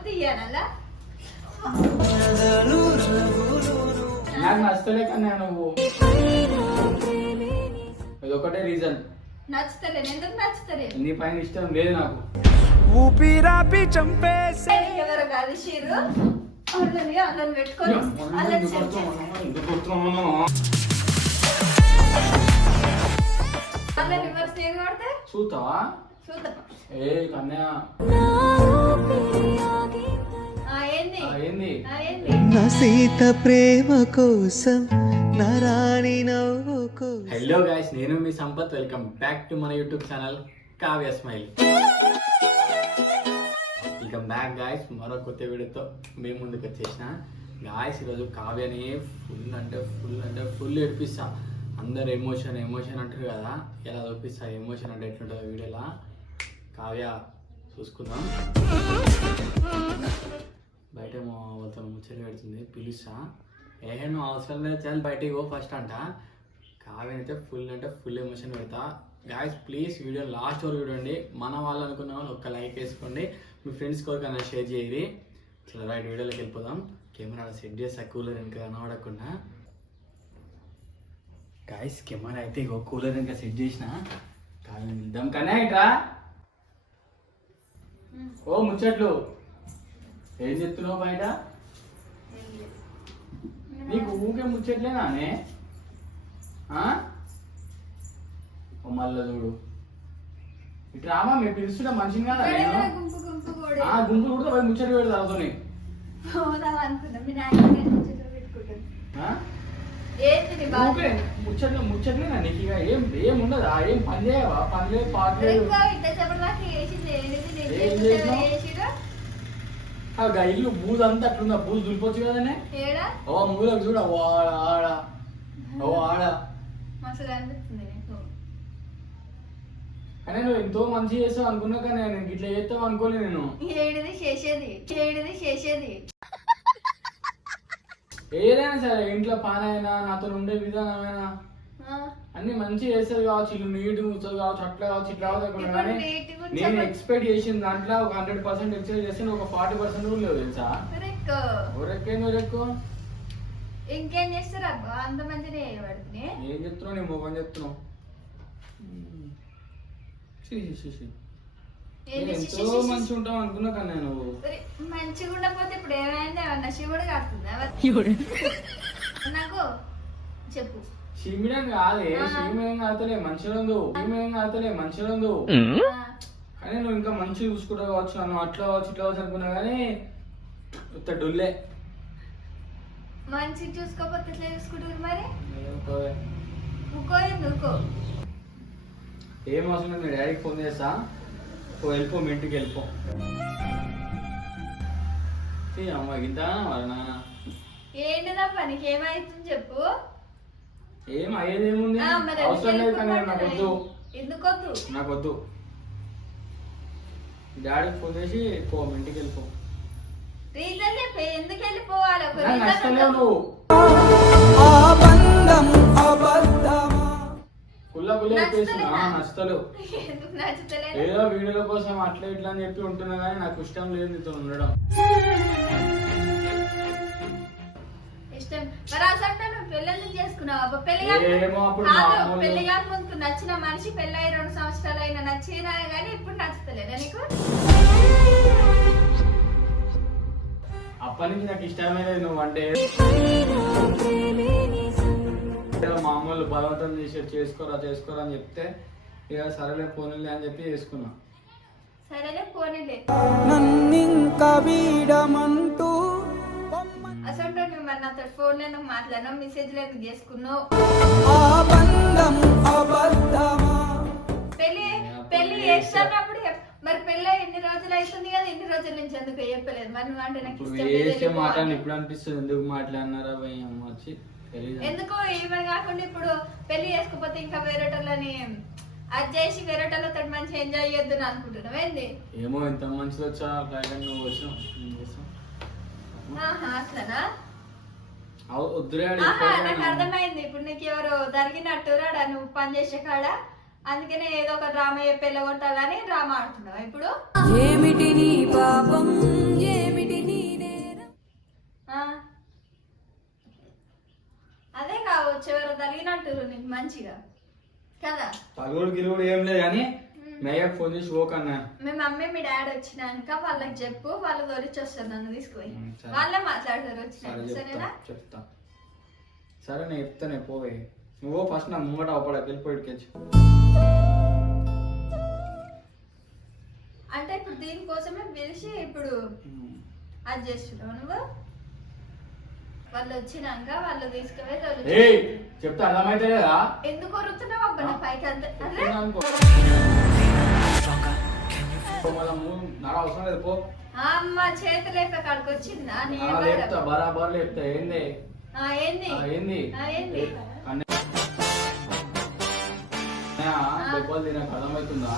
లేకపోతే ఇయ్యానలా నాకు నచ్చలే కన్నా నువ్వు. ఇది ఒకటే రీజన్ నచ్చుతలేదు. ఎందుకు నచ్చుతలేదు? నీ పైన ఇష్టం లేదు నాకు. ఊపిరాపి చంపేసే. ఎవరు కలిసిరు అల్లని అల్లని పెట్టుకొని అల్లని సెట్ అల్లని రివర్స్ ఏం కొడితే? చూస్తావా చూద్దాం ఏ కన్యా ఏంది నా సీత ప్రేమ కోసం నా రాణి నవ్వు హలో గాయస్ నేను మీ సంపత్. వెల్కమ్ బ్యాక్ టు మన YouTube channel Kavya smile welcome back guys మరో కొత్త వీడియోతో మేము ముందుకు వచ్చేసిన. గాయస్ ఈరోజు కావ్యని ఫుల్ అంటే ఫుల్ అంటే ఫుల్ ఏడిపిస్తా. అందరు ఎమోషన్ ఎమోషన్ అంటారు కదా ఎలా చూపిస్తా ఎమోషన్ అంటే ఎట్లుంటుందో వీడియోలా. కావ్య చూసుకుందాం. బయట మా వాళ్ళతో ముచ్చట పెడుతుంది. పిలుస్తా. ఏ నువ్వు అవసరం లేదు చాలు బయటికి పో ఫస్ట్ అంట. కావ్యనైతే ఫుల్ అంటే ఫుల్ ఎమోషన్ పెడతా. గాయస్ ప్లీజ్ వీడియో లాస్ట్ వరకు చూడండి. మన వాళ్ళు అనుకున్న వాళ్ళు ఒక్క లైక్ వేసుకోండి. మీ ఫ్రెండ్స్ కోరికైనా షేర్ చేయండి. చాలా రైట్ వీడియోలోకి వెళ్ళిపోదాం. కెమెరా సెట్ చేస్తా కూలర్ వెనుక కనబడకుండా. గాయస్ కెమెరా అయితే ఇగో కూలర్ వెనుక సెట్ చేసిన. కానీ నిద్దాం కానీ రా? ఓ ముచ్చట్లు. ఏం చెప్తున్నావు బయట? నీకు ఊకే ముచ్చట్లేనానే మళ్ళా చూడు. ఇటు రామా మీరు పిలుస్తుంటే మంచిగా కాదా గుంపు కూడా. ముచ్చట్లు పెట్టుకుంటాను ఏంది నీ బాధ ముచ్చట్లు ముచ్చట్లేనా నీకు ఇక ఏం ఏం ఉండదా. ఏం పని చేయవా? పని లేదు పాట లేదు ఏం చేసినావు? ఆ ఇల్లు బూజు అంతా అట్లుందా? బూజు దులిపొచ్చు కదనే ఓ మూలకు చూడ. ఓ ఆడ ఆడ. ఓ ఆడ. కానీ నువ్వు ఎంతో మంచి చేస్తావు అనుకున్నా కానీ నేను ఇట్లా చేస్తావు అనుకోలే నేను. చేసేది? చేసేది? ఏదైనా సరే ఇంట్లో పనైనా నాతో ఉండే విధానమైనా. అన్ని మంచి చేస్తారు కావచ్చు ఇల్లు నీట్ కూర్చోదు కావచ్చు అట్లా కావచ్చు ఇట్లా కావచ్చు నేను ఎక్స్పెక్ట్ చేసిన దాంట్లో ఒక హండ్రెడ్ పర్సెంట్ ఎక్స్పెక్ట్ చేస్తే ఒక ఫార్టీ పర్సెంట్ కూడా లేవు తెలుసా? రిక్కు. ఎవరెక్కేందో ఎక్కువ ఇంకేం చేస్తారు అబ్బా? అంత మంచిగా ఏం చెప్తున్నావు? నీ మొఖం చెప్తున్నావు. ఎంతో మంచి ఉంటావు అనుకున్నా కానీ నువ్వు. మంచిగా ఉండకపోతే ఇప్పుడు ఏమైంది? ఏమన్నా శివుడు కాస్తుందా నాకు చెప్పు. షిమిడని కాదే కాతలే మంచిగా ఉంది షిమేం కాతలే మంచిగా ఉంది కానీ నువ్వు ఇంకా మంచిగా చూసుకుంటావు కావచ్చు నువ్వు అట్లా కావచ్చు ఇట్లా కావచ్చు అనుకున్నా కానీ ఉత్త డొల్లే. మంచి చూసుకోకపోతే ఎట్లా చూసుకుంటారు మరి? ఊకో ఎందుకో ఏం అవసరం డాడీకి ఫోన్ చేస్తా. వెళ్ళిపో మీ ఇంటికి వెళ్ళిపో. అమ్మ గింత వలన ఏంటిదబ్బా నీకు ఏమైతుంది చెప్పు? ఏం అయ్యేది ఏముంది ఆ, మరి అవసరం లేదు కానీ నాకు వద్దు. ఎందుకు ఎందుకొద్దు? నాకు వద్దు డాడీకి ఫోన్ చేసి పో మీ ఇంటికి వెళ్ళిపో. రీజన్ చెప్పే ఎందుకు వెళ్ళిపోవాలి? చెప్పేసిన? నచ్చలేవు ఏదో వీడియోల కోసం అట్లా ఇట్లా అని చెప్పి ఉంటున్నా కానీ నాకు ఇష్టం లేదు నీతో ఉండడం. ఇష్టం. మరి అసలు నువ్వు పెళ్ళి ఎందుకు చేసుకున్నావు పెళ్ళి ఏమో అప్పుడు కాదు మామూలు- పెళ్ళి కాకముందుకు నచ్చిన మనిషి పెళ్ళి రెండు సంవత్సరాలు అయినా నచ్చినా కానీ ఇప్పుడు నచ్చుతలేదా నీకు? అప్పటి నుంచి నాకు ఇష్టమే లేదు నువ్వు అంటే. మామూలు బలవంతం చేసి చేసుకోరా చేసుకోరా అని చెప్తే ఇక సరేలే పోనీలే అని చెప్పి చేసుకున్నా. సరేలే పోనీలే. నన్నింక వీడమంటూ అసలు నువ్వు మరి నాతో ఫోన్ మాట్లాడినావు మెసేజ్ చేసుకున్నావు. చేస్తున్నప్పుడు చెప్- మరి పెళ్ళి ఎన్ని రోజులు అవుతుంది కదా? ఎన్ని రోజుల నుంచి ఎందుకు చెప్పలేదు? మరి నువ్వు అంటే నాకు ఇప్పుడు ఇష్టం అనిపిస్తుంది ఎందుకు మాట్లాడినారా భయ్ అమ్మ వచ్చి? ఎందుకు ఏమని కాకుండా ఇప్పుడు పెళ్ళి చేసుకోకపోతే ఇంకా వేరేటోళ్ళని అది చేసి వేరేటోళ్ళతో మంచిగా ఎంజాయ్ చేద్దాం అనుకుంటున్నావు ఏంది? ఏమో ఎంత మంచిది వచ్చా నువ్వు వచ్చినావు. అట్లనా? నాకు. అర్థమైంది. ఇప్పుడు నీకు ఎవరు జరిగినట్టు రాడా? నువ్వు పని చేసే కాడ? అందుకనే ఏదో ఒక డ్రామా చెప్పి వెళ్ళగొట్టాలని డ్రామా ఆడుతున్నావు ఇప్పుడు? ఏమిటి నీ పాపం? మంచిగా. కదా? తగుడు గిరుగుడు ఏం లేదు కానీ మేయకు ఫోన్ చేసి పోకన్నా. మీ మమ్మీ మీ డాడీ వచ్చినాక వాళ్ళకి చెప్పు వాళ్ళు తోలిచ్చి వస్తారు నన్ను తీసుకుపోయి. వాళ్ళే మాట్లాడతారు వచ్చినాక చెప్తా సరేనా? చెప్తా. సరే నేను చెప్తానే పోవే. నువ్వు ఫస్ట్ నా ముంగట అవపడా వెళ్ళిపోయిడికెచ్చు అంటే ఇప్పుడు దీనికోసమే పిలిచి ఇప్పుడు అది చేస్తున్నావు నువ్వు? వాళ్ళు వచ్చినాక వాళ్ళు తోలిచ్చి ఏయ్ చెప్తే అర్థమైతే లేదా? ఎందుకు వరుతున్నావు అబ్బా నా పైకి అంత. అరే నడ అవసరం లేదు పో. అమ్మ చేతులు లేక అక్కడికి వచ్చిందా నీ? లేపుతా బరాబర్ లేపుతా. ఏంది? ఆ, ఏంది? ఆ, ఏంది? ఆ, ఏంది? దెబ్బలు తినకు అర్థమవుతుందా?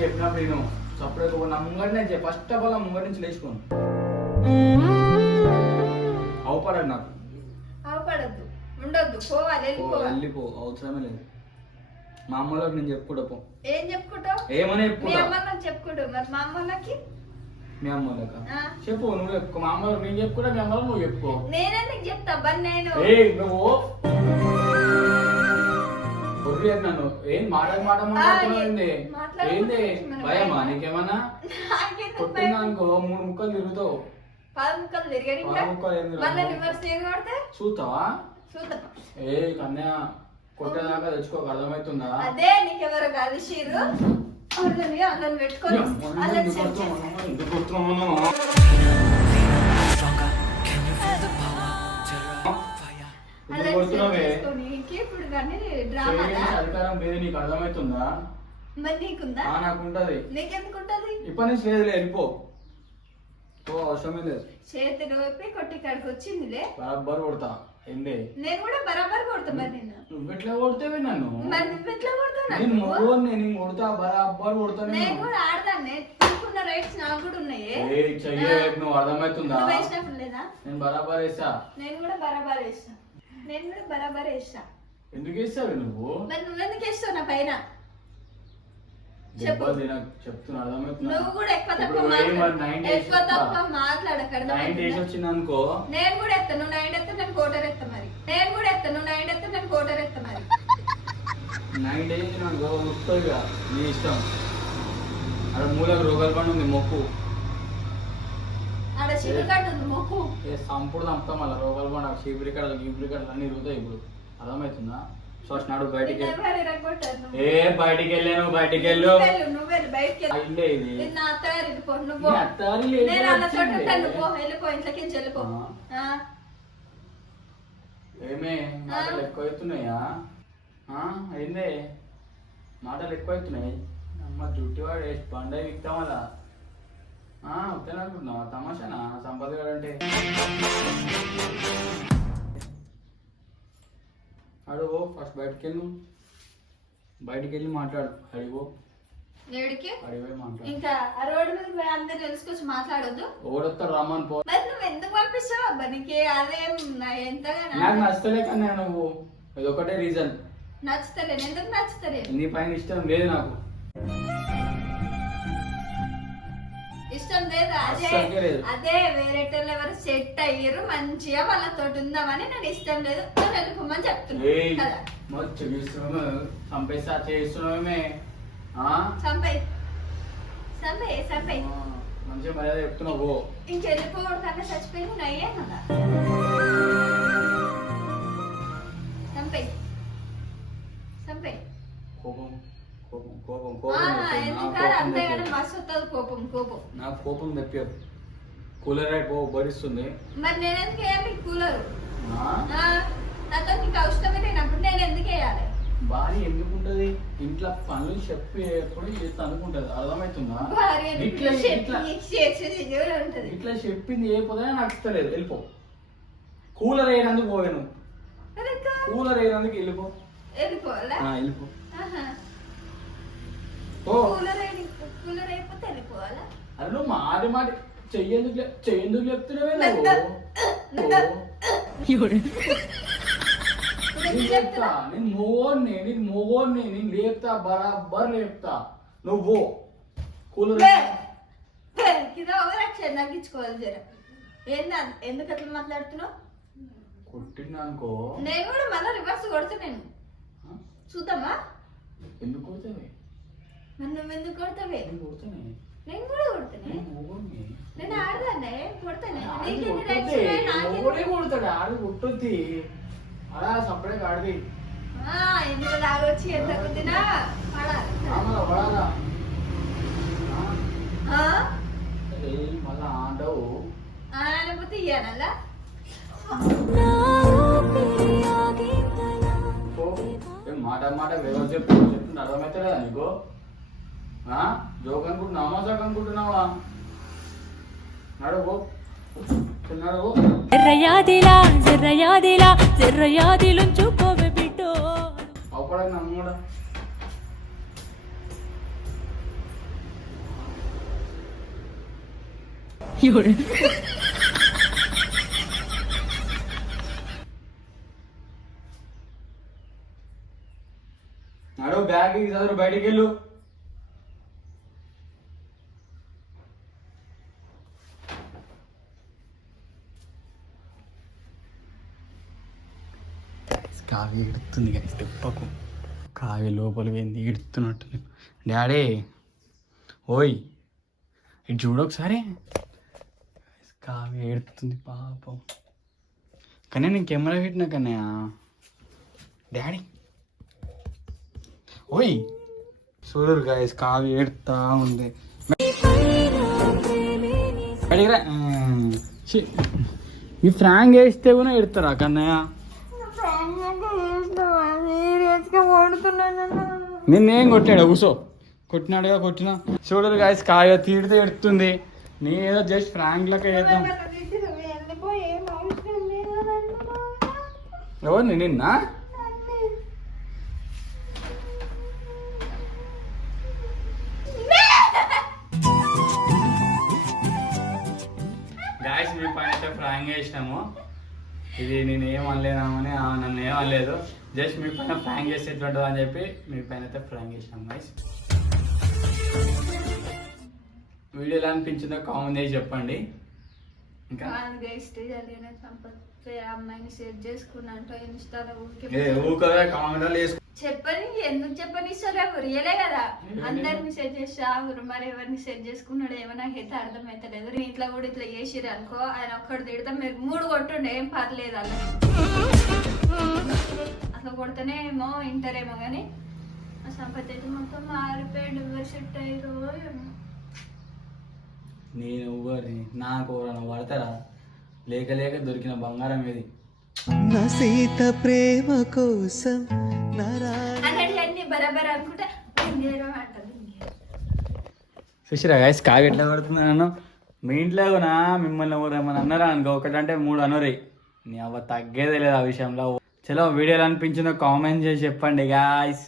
చెప్పినప్పుడు నేను సపరేట్ నా ముంగటి నుంచి ఫస్ట్ ఆఫ్ ఆల్ ముంగటి నుంచి లేచుకోను అవపడాడు నాకు. అవపడద్దు. ఉండొద్దు. పోవాలి వెళ్ళిపోవాలి వెళ్ళిపో. అవసరమే లేదు. మా అమ్మలోకి నేను చెప్పుకుంటా పో. ఏం చెప్పుకుంటావు? ఏమని మీ చెప్పుకుంటా అమ్మ నాకు చెప్పుకుంటావు మరి మా అమ్మలకి మీ అమ్మలోక ఆ, చెప్పు నువ్వు చెప్పుకో. మా అమ్మలో నేను చెప్పుకుంటా మీ అమ్మలో నువ్వు చెప్పుకో. నేనెందుకు చెప్తా? బన్ నేను. ఏయ్ నువ్వు? కొద్దిగా నన్ను ఏం మాట్లాడ మాట మాట్లాడుతున్నావు ఏంది? మాట్లాడుకుంటూ ఏంది? భయమా? భయం. నీకేమన్నా? నాకెందుకు భయం? అనుకో మూడు ముక్కలు తిరుగుతావు. పది ముక్కలు తిరిగాడు ఇంకా ఏం తిరగవు. మళ్ళీ రివర్స్ తిరిగి కొడితే చూస్తావా చూద్దాం. ఏ కన్యా కొట్టేదాకా తెచ్చుకోక అర్థమవుతుందా? అదే నీకెవరు కలిసిరు పెట్టుకొని సెట్ ఇప్పుడు కానీ డ్రామా అధికారం లేదు నీకు అర్థమవుతుందా? మరి నీకుందా? నాకుంటది. నీకెందుకు ఉంటది ఇప్పటి నుంచి లేదు వెళ్ళిపో. ఓ అవసరమే లేదు చేతులు కొట్టి ఇక్కడికి వచ్చిందిలే. బరాబర్ కొడతా ఏంది? నేను కూడా బరాబర్ కొడతా మరి నువ్వు ఎట్లా కొడితేవి నన్ను? మరి నువ్వు ఎట్లా కొడతావు నేను నాకు? మొగోని నేను కొడతా బరాబర్ కొడతా నేను. నేను కూడా ఆడదాన్ని. తీసుకున్న రైట్స్ నాకు కూడా ఉన్నాయి. ఏయ్ చెయ్యే నువ్వు? అర్థమవుతుందా? నువ్వు వేసినప్పుడు లేదా? నేను బరాబర్ వేస్తా. నేను కూడా బరాబర్ వేస్తా. నేను కూడా బరాబర్ వేస్తా. ఎందుకు వేస్తావు నువ్వు? మరి నువ్వెందుకు వేస్తావు నా పైన? దెబ్బలు తిన చెప్తున్నా అర్థమవుతుందా? నువ్వు కూడా ఎక్కువ తక్కువ ఇప్పుడు ఏం మరి మాట్లాడ నైన్ ఎక్కువ తక్కువ మాట్లాడకూడదు నైన్ డేస్ వచ్చింది అనుకో నేను కూడా ఎత్తా నువ్వు నైన్ ఎత్తా నేను కోటర్ ఎత్తా మరి. నేను కూడా ఎత్తా నువ్వు నైన్ ఎత్తా నేను కోటర్ ఎత్తా మరి. నైన్ డేస్ అనుకో వస్తుంది ఇక నీ ఇష్టం. అక్కడ మూలకు రోగాలు పండు ఉంది మొక్కు. ఆడ చిరుగడ్డ ఉంది మొక్కు. ఏ సంపుడు చంపుతాం మళ్ళీ రోగాలు పండు చీపురి కడలు గీపురి కడలు అన్ని ఇరుగుతాయి ఇప్పుడు. అర్థమవుతుందా? సో నాడు బయటికి? ఏ బయటికి వెళ్ళాను బయటికి వెళ్ళు ఆ. ఇల్లే ఇది. ఆ. ఆ, ఏమే మాటలు ఎక్కువ అవుతున్నాయా ఆ, ఏందే? మాటలు ఎక్కువ అవుతున్నాయి అమ్మ జుట్టి వాడు వేసి బండ విక్తాం అలా. వస్తాను అనుకుంటున్నావా? తమాషానా? సంపద గారు అంటే అడుగు ఫస్ట్ బయటికి వెళ్ళు బయటికి వెళ్ళి మాట్లాడు. అడిగో ఏడికి? మాట్లాడు. ఇంకా ఆ రోడ్డు మీద పోయి అందరు తెలుసుకొచ్చి మాట్లాడొద్దు. ఓడొస్తాడు రమ్మని పో. మరి నువ్వు ఎందుకు పంపిస్తావు? అబ్బా నీకే అదేం నా- ఎంతగా నాకు నచ్చలే కన్నా నువ్వు. ఇది ఒకటే రీజన్. నచ్చుతలేను. ఎందుకు నచ్చుతలేదు? నీ పైన ఇష్టం లేదు నాకు. ఇష్టం లేదా. అదే. అదే వేరే ఎవరు సెట్ అయ్యారు మంచిగా వాళ్ళతో ఉందామని నేను ఇష్టం లేదు. నువ్వు వెళ్ళిపోమని చెప్తున్నా. ఏయ్ కదా. చంపేస్తా చేస్తున్నావేమే? ఆ? చంపై. చంపై చంపై. ఆ, మంచిగా మర్యాద చెప్తున్నావు పో. ఇంకెళ్ళిపోవడం కన్నా చచ్చిపోయింది? నయ్యే కదా. చంపై. చంపై. కోపం కోపం. మస్తు కోపం? నాకు కోపం తెప్పి కూలర్ రైట్ పో భరిస్తుంది. మరి నేను ఎందుకు వేయాలి కూలరు? నాతో నీకు అవసరమే లేనప్పుడు నేను ఎందుకు వేయాలి? భార్య ఎందుకుంటది? ఇంట్లో పనులు చెప్పి ఎప్పుడు చేస్తా అనుకుంటది. అర్థమవుతుందా? ఇట్లా ఉంటది చెప్పింది ఏ పొదైనా నాకు ఇస్తలేదు. వెళ్ళిపో. కూలర్ వేయనందుకు పోయాను. కూలర్ వేయనందుకు వెళ్ళిపో. వెళ్ళిపో. ఓ కూలర్ కూలర్ అయిపోతే వెళ్ళిపోవాలా అరే నువ్వు మాట మాట చెయ్యేందుకు లే- చెయ్యేందుకు చెప్తున్నావే నువ్వు? ఓ. నేను చెప్తా నేను మోగోన్ని నేను మోగోన్ని నేను లేపుతా బరాబర్ లేపుతా. నువ్వు కూలర్ బే, బే, కింద ఓవరాక్షన్ తగ్గించుకోవాలి జర. ఏందా ఎందుకు అట్లా మాట్లాడుతున్నావు? కొట్టినా అనుకో నేను కూడా మళ్ళీ రివర్స్ కొడతా నేను. చూద్దామా? ఎందుకు కొడతావే? మరి నువ్వు ఎందుకు కొడతావే ఎందుకు నేను కూడా కొడతానే. నేను ఆడదానే కొడతానే. కొడతాడు? ఆడు కొట్టొద్ది. అలా సపరేట్ ఆడిది. ఎంత తాగొచ్చి ఎంత కొద్దినా పడాలి. మళ్ళా ఆడవు. లేకపోతే మాట మాట వేరే చెప్పు. చెప్తుంది అర్థమైతే కదా నీకు? జోక్ అనుకుంటున్నావా మజాక్ అనుకుంటున్నావా నడువు. జర్రయాదిలా జర్రయాదిలా జర్రయాదిలుంచుకోవే బిడ్డో. నడువు బ్యాగ్ బయటికి వెళ్ళు కావ్య ఎడుతుంది కానీ తెప్పకు. కావ్య లోపల పోయింది ఎడుతున్నట్టు డాడీ ఓయ్ ఇటు చూడు ఒకసారి. కావ్య ఎడుతుంది పాపం. కానీ నేను కెమెరా పెట్టినా కన్నయ్య డాడీ. ఓయ్ చూడరు గాయస్ కావ్య ఏడుతా ఉంది. అడిగిరా ఫ్రాంక్ వేస్తే కూడా ఎడతారా కన్నయ్య నిన్నేం కొట్టాడు? కూసో. కొట్టినాడుగా కొట్టినా. చూడరు గాయస్ కాయ తీడితే ఎడుతుంది. నీ ఏదో జస్ట్ ఫ్రాంక్ లెక్క చేద్దాం. ఎవరిని? నిన్న? గాయస్ మీ పైన ఫ్రాంక్ చేసినాము. ఇది నేను ఏం అనలేనామని నన్ను ఏం అనలేదు. జస్ట్ మీ పైన ఫ్రాంక్ చేస్తే అని చెప్పి మీ పైన అయితే ఫ్రాంక్ చేసినాం గైస్ వీడియో ఎలా అనిపించిందో కామెంట్ చేసి చెప్పండి. ఇంకా? అమ్మాయిని చేసుకున్నట్టు ఇన్స్టాలో ఊరికే చెప్పని ఎందుకు చెప్పని ఇస్తారు రియలే కదా. అందరిని సెట్ చేసారు మరి ఎవరిని సెట్ చేసుకున్నాడు ఏమో నాకు అయితే అర్థమైతలేదు. నేను ఇట్లా కూడా ఇట్లా చేసిరు అనుకో ఆయన ఒక్కడు తిడితే మీరు మూడు కొట్టుండే ఏం పర్లేదు అలా అట్లా కొడితేనే ఏమో వింటారేమో కానీ ఆ సంపత్ అయితే మొత్తం మారిపోయాడు ఎవరు సెట్ అయ్యారో ఏమో. నేను ఎవరిని నాకు ఎవరన్నా పడతారా? లేక లేక దొరికిన బంగారం ఇది నా సీత ప్రేమ కోసం అన్ని. చూసిరా గాయస్ కావి ఎట్లా పడుతున్నాను మీ ఇంట్లో కూడా మిమ్మల్ని ఎవరు ఏమైనా అన్నారా అనుకో? ఒకటంటే మూడు అనరు. నీ అవ్వ తగ్గేదే లేదు ఆ విషయంలో. చలో వీడియోలు అనిపించిందో కామెంట్ చేసి చెప్పండి గాయస్